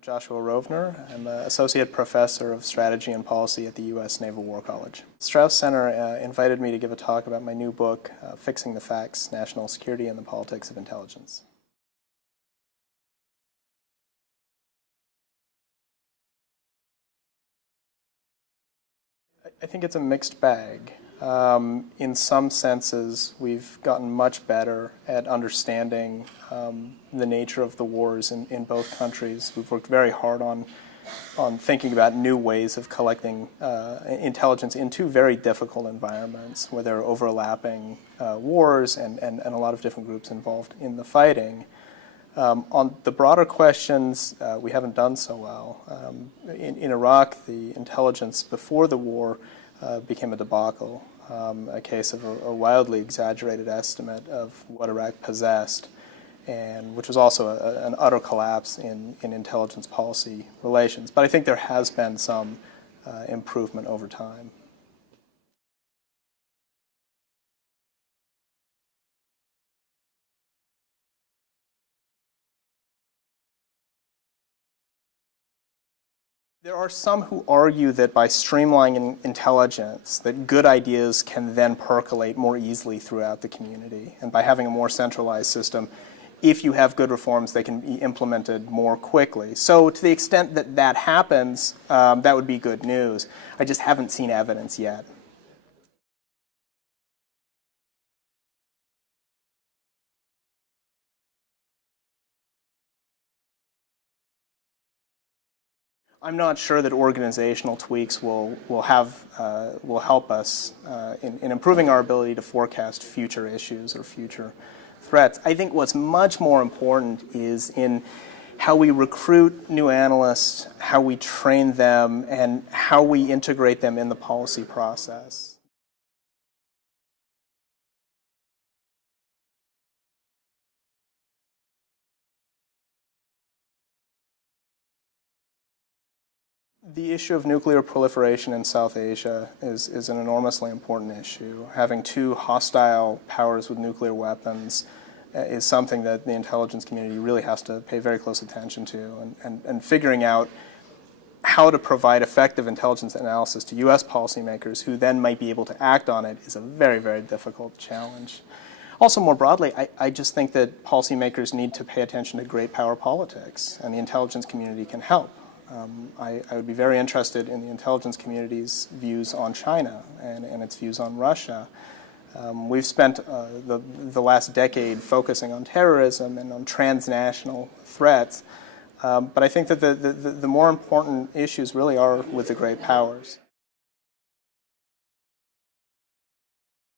Joshua Rovner. I'm an Associate Professor of Strategy and Policy at the U.S. Naval War College. Strauss Center invited me to give a talk about my new book, Fixing the Facts, National Security and the Politics of Intelligence. I think it's a mixed bag. In some senses, we've gotten much better at understanding the nature of the wars in both countries. We've worked very hard on thinking about new ways of collecting intelligence in two very difficult environments where there are overlapping wars and a lot of different groups involved in the fighting. On the broader questions, we haven't done so well. In Iraq, the intelligence before the war became a debacle, a case of a wildly exaggerated estimate of what Iraq possessed, and which was also an utter collapse in intelligence policy relations. But I think there has been some improvement over time. There are some who argue that by streamlining intelligence, that good ideas can then percolate more easily throughout the community. And by having a more centralized system, if you have good reforms, they can be implemented more quickly. So to the extent that that happens, that would be good news. I just haven't seen evidence yet. I'm not sure that organizational tweaks will help us in improving our ability to forecast future issues or future threats. I think what's much more important is in how we recruit new analysts, how we train them, and how we integrate them in the policy process. The issue of nuclear proliferation in South Asia is an enormously important issue. Having two hostile powers with nuclear weapons is something that the intelligence community really has to pay very close attention to, and figuring out how to provide effective intelligence analysis to U.S. policymakers who then might be able to act on it is a very, very difficult challenge. Also, more broadly, I just think that policymakers need to pay attention to great power politics, and the intelligence community can help. I would be very interested in the intelligence community's views on China and its views on Russia. We've spent the last decade focusing on terrorism and on transnational threats, but I think that the more important issues really are with the great powers.